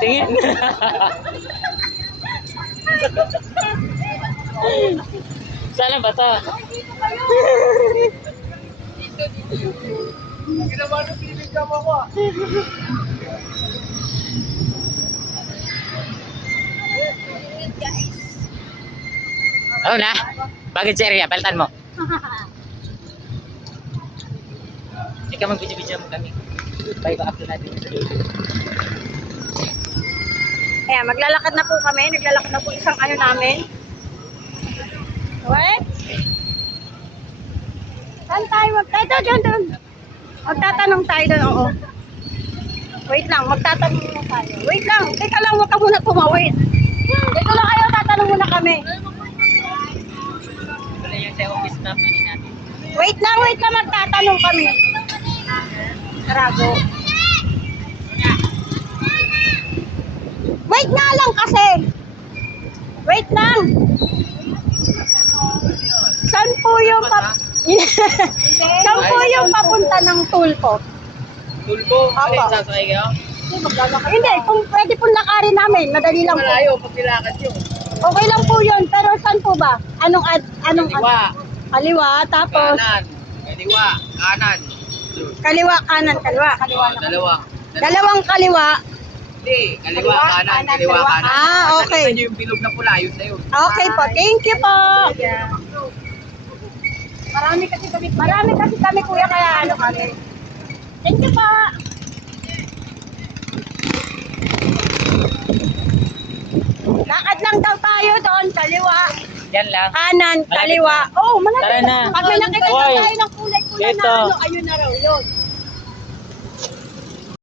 Tingin. Sana ba to? Ginawa ng pinigama ko. Oh na. Bakit Cherry? Palitan mo. Ikaw mag-video-video mo kami. Bye ba upload natin sa video. Ayan, maglalakad na po kami. Naglalakad na po isang ano namin. What? Saan tayo? Doon. Magtatanong tayo doon, oo. Wait lang, magtatanong muna tayo. Wait lang, teka lang, huwag ka muna tumawid. Dito lang kayo, tatanong muna kami. Wala yung sa office na panin natin. Wait lang, magtatanong kami. Tarago. Wait nga lang kasi. Wait lang. Saan po yung saan po yung papunta ng Tulpo? Tulpo, Opo. sasakay kayo? Hindi, kung pwede pong lakarin namin, madali lang po. Malayo, pag nilakad yun. Okay lang po yun, pero saan po ba? Anong Kaliwa. Kaliwa, tapos Kanan. Kaliwa. Kanan. kaliwa, kanan, kaliwa. Dalawa. Dalawang kaliwa. Hindi. Kaliwa, kanan. Kaliwa, kanan. Ah, okay. Nakita nyo yung bilog na pula, yun na yun. Okay po, thank you po. Marami kasi kami kuya, kaya ano kami. Thank you po. Lakad lang daw tayo doon, kaliwa, Yan lang. kanan, Malapit kaliwa. na. Oh, malapit Tara na. Pag may nakikita Hoy, tayo ng kulay-kulay dito. na ano, ayun